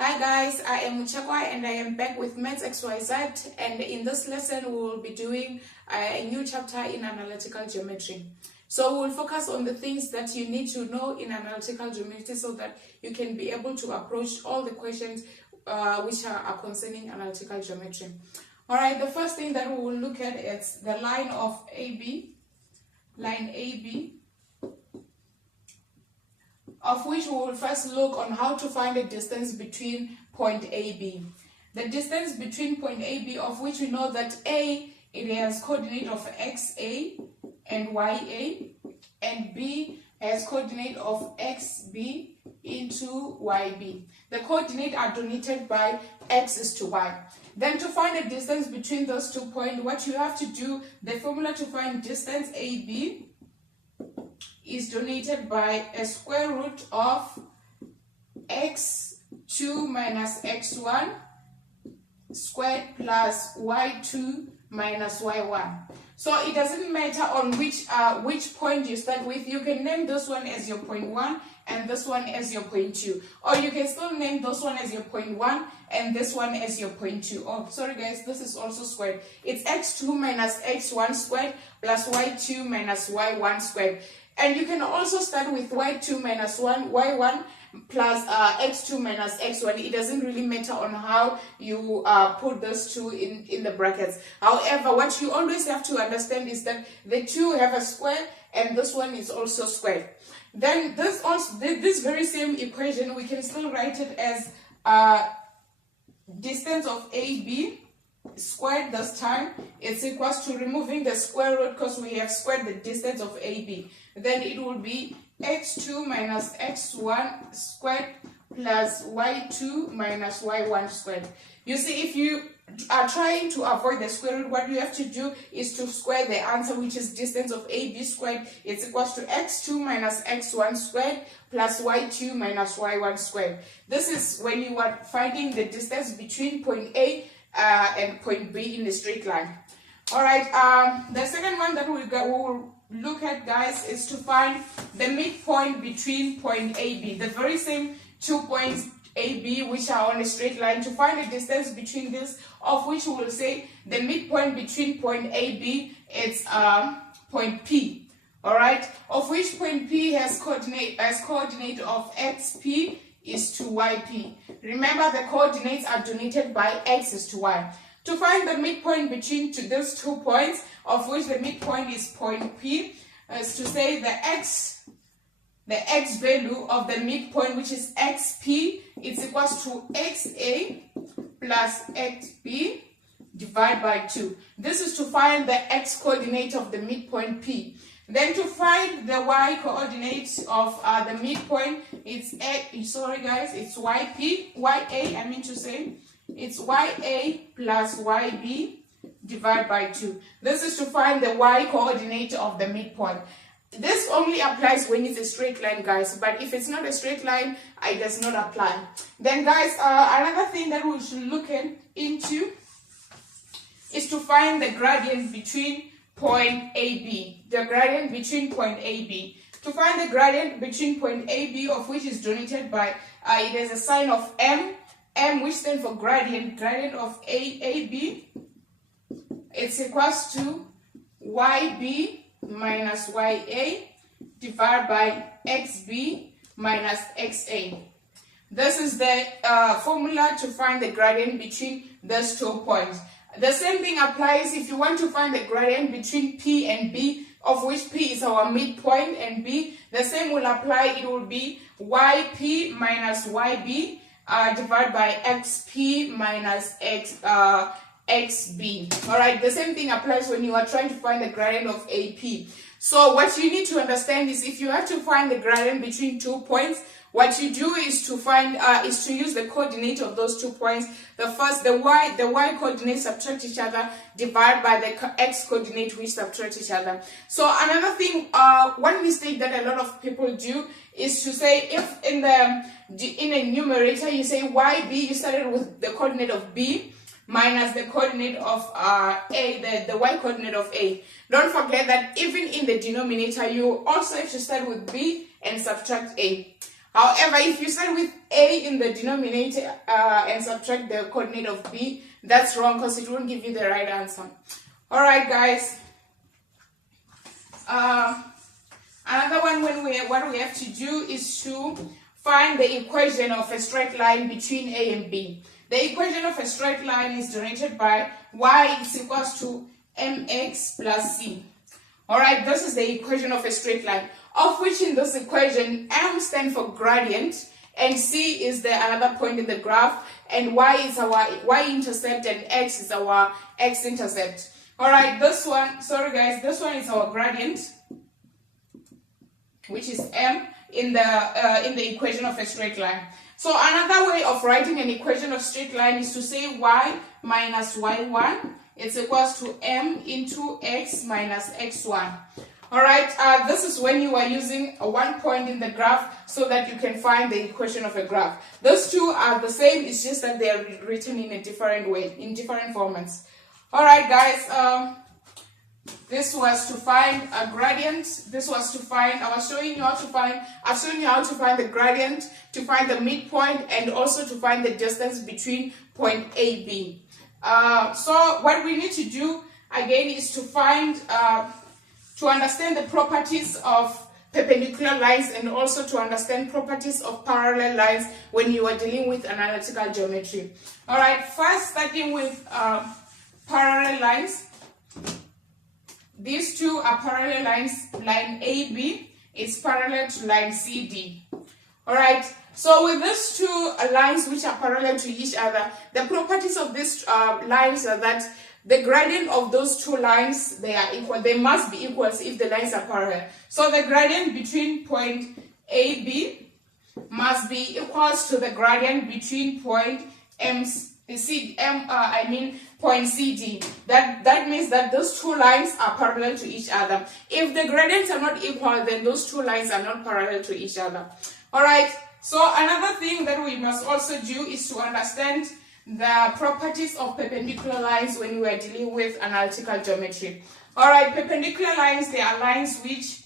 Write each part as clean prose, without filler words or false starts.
Hi guys, I am Muchakwa and I am back with Maths XYZ, and in this lesson we will be doing a new chapter in analytical geometry. So we will focus on the things that you need to know in analytical geometry so that you can be able to approach all the questions which are concerning analytical geometry. Alright, the first thing that we will look at is the line of AB, line AB, of which we will first look on how to find the distance between point AB. The distance between point AB, of which we know that A, it has coordinate of XA and YA, and B has coordinate of XB into YB. The coordinates are denoted by X is to Y. Then to find the distance between those 2 points, what you have to do, the formula to find distance AB is denoted by a square root of x2 minus x1 squared plus y2 minus y1. So it doesn't matter on which point you start with. You can name this one as your point 1 and this one as your point 2, or you can still name this one as your point 1 and this one as your point 2. Oh, sorry guys, this is also squared. It's x2 minus x1 squared plus y2 minus y1 squared. And you can also start with y2 minus 1, y1 plus x2 minus x1. It doesn't really matter on how you put those two in the brackets. However, what you always have to understand is that the two have a square and this one is also squared. Then this very same equation, we can still write it as distance of AB squared this time is equals to removing the square root because we have squared the distance of AB. Then it will be x2 minus x1 squared plus y2 minus y1 squared. You see, if you are trying to avoid the square root, what you have to do is to square the answer, which is distance of AB squared. It's equals to x2 minus x1 squared plus y2 minus y1 squared. This is when you are finding the distance between point A and point B in a straight line. All right, the second one that we will look at, guys, is to find the midpoint between point AB, the very same 2 points AB which are on a straight line. To find the distance between this, of which we will say the midpoint between point AB is point P. All right, of which point P has coordinate of XP is to YP. Remember, the coordinates are denoted by X is to Y. To find the midpoint between those 2 points, of which the midpoint is point P, is to say the X value of the midpoint, which is XP, is equals to XA plus XB divided by 2. This is to find the X coordinate of the midpoint P. Then to find the Y coordinates of the midpoint, it's it's it's YA plus YB divided by 2. This is to find the Y coordinate of the midpoint. This only applies when it's a straight line, guys, but if it's not a straight line, it does not apply. Then, guys, another thing that we should look into is to find the gradient between point AB, the gradient between point AB. To find the gradient between point AB, of which is denoted by, it has a sign of M, which stands for gradient of AB, it's equals to YB minus YA divided by XB minus XA. This is the formula to find the gradient between those 2 points. The same thing applies if you want to find the gradient between P and B, of which P is our midpoint and B. The same will apply. It will be YP minus YB divided by XP minus XB. All right, the same thing applies when you are trying to find the gradient of AP. So what you need to understand is, if you have to find the gradient between 2 points, what you do is to find is to use the coordinate of those 2 points. The y coordinate subtract each other, divide by the x coordinate which subtract each other. So another thing, one mistake that a lot of people do is to say, if in a numerator you say YB, you started with the coordinate of B minus the coordinate of A, the y coordinate of A. Don't forget that even in the denominator, you also have to start with B and subtract A. However, if you start with a in the denominator and subtract the coordinate of b, that's wrong because it won't give you the right answer. All right, guys. Another one, what we have to do is to find the equation of a straight line between a and b. The equation of a straight line is denoted by y is equals to mx plus c. All right, this is the equation of a straight line, of which in this equation m stands for gradient and c is the another point in the graph, and y is our y-intercept and x is our x-intercept. All right, this one, sorry guys, this one is our gradient, which is m in the equation of a straight line. So another way of writing an equation of straight line is to say y minus y1 is equals to m into x minus x1. All right, this is when you are using a 1 point in the graph so that you can find the equation of a graph. Those two are the same, it's just that they are written in a different way, in different formats. All right, guys, this was to find a gradient. This was to find, I've shown you how to find the gradient, to find the midpoint, and also to find the distance between point A, B. So what we need to do again is to find, to understand the properties of perpendicular lines and also to understand properties of parallel lines when you are dealing with analytical geometry. All right, first starting with parallel lines. These two are parallel lines. Line AB is parallel to line CD. All right, so with these two lines which are parallel to each other, the properties of these lines are that the gradient of those two lines, they are equal. They must be equals if the lines are parallel. So the gradient between point AB must be equals to the gradient between point point CD. That means that those two lines are parallel to each other. If the gradients are not equal, then those two lines are not parallel to each other. All right, so another thing that we must also do is to understand the properties of perpendicular lines when we are dealing with analytical geometry. All right, perpendicular lines, they are lines which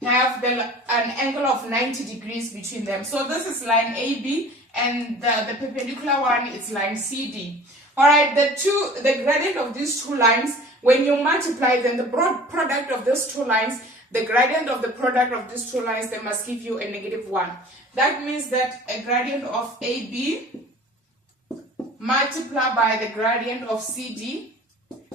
have an angle of 90 degrees between them. So this is line AB, and the perpendicular one is line CD. All right, the gradient of these two lines, when you multiply them, the product of these two lines, the gradient of the product of these two lines, they must give you a -1. That means that a gradient of AB multiplied by the gradient of CD,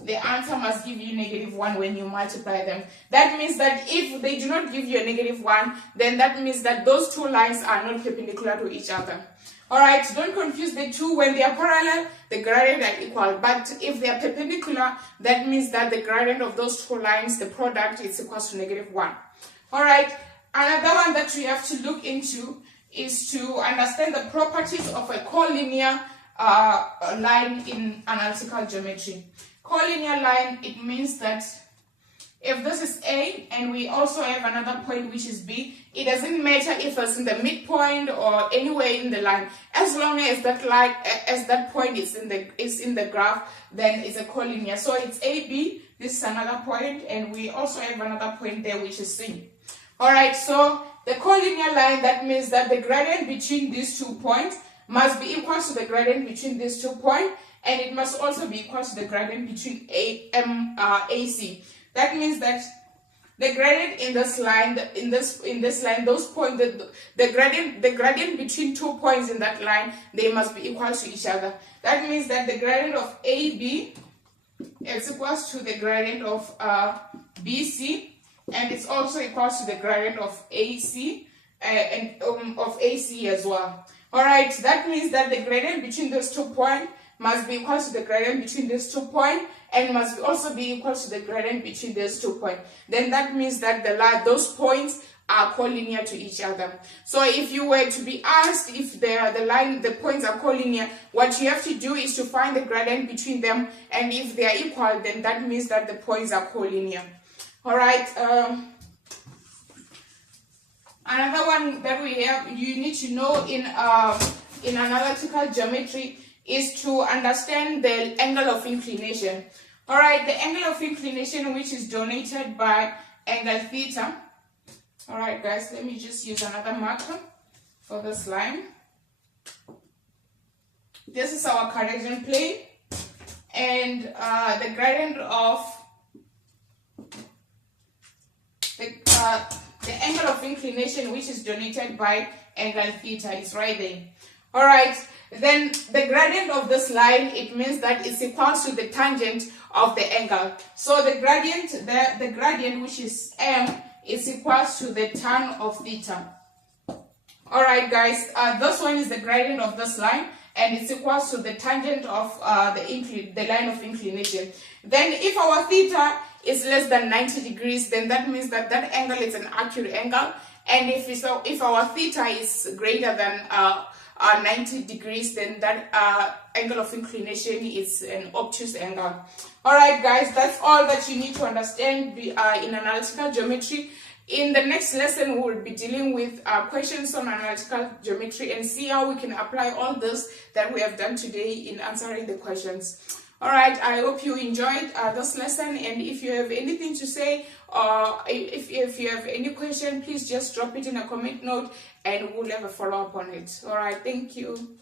the answer must give you -1 when you multiply them. That means that if they do not give you a -1, then that means that those two lines are not perpendicular to each other. All right, don't confuse the two. When they are parallel, the gradient are equal. But if they are perpendicular, that means that the gradient of those two lines, the product, is equals to -1. All right, another one that we have to look into is to understand the properties of a collinear line in analytical geometry. Collinear line, it means that if this is A and we also have another point which is B, it doesn't matter if it's in the midpoint or anywhere in the line. As long as that line, as that point is in the graph, then it's a collinear. So it's AB, this is another point, and we also have another point there which is C. All right, so the collinear line, that means that the gradient between these 2 points must be equal to the gradient between these 2 points, and it must also be equal to the gradient between AC. That means that the gradient in this line, those points, the gradient between 2 points in that line, they must be equal to each other. That means that the gradient of AB is equals to the gradient of BC, and it's also equal to the gradient of AC and of AC as well. All right, that means that the gradient between those 2 points must be equal to the gradient between these 2 points, and must also be equal to the gradient between these 2 points. Then that means that those points are collinear to each other. So if you were to be asked if the points are collinear, what you have to do is to find the gradient between them, and if they are equal, then that means that the points are collinear. All right. Another one that you need to know in analytical geometry is to understand the angle of inclination. All right, the angle of inclination, which is denoted by angle theta. All right, guys, let me just use another marker. for this line. This is our cartesian plane, and the gradient of the angle of inclination, which is denoted by angle theta, is right there. All right, then the gradient of this line, it means that it's equal to the tangent of the angle. So the gradient, which is m, is equal to the tan of theta. All right, guys, this one is the gradient of this line, and it's equal to the tangent of the line of inclination. Then if our theta is less than 90 degrees, then that means that that angle is an accurate angle. And if our theta is greater than 90 degrees, then that angle of inclination is an obtuse angle. All right, guys, that's all that you need to understand in analytical geometry. In the next lesson, we will be dealing with questions on analytical geometry and see how we can apply all this that we have done today in answering the questions. All right, I hope you enjoyed this lesson, and if you have anything to say or if you have any question, please just drop it in a comment note and we'll have a follow-up on it. All right, thank you.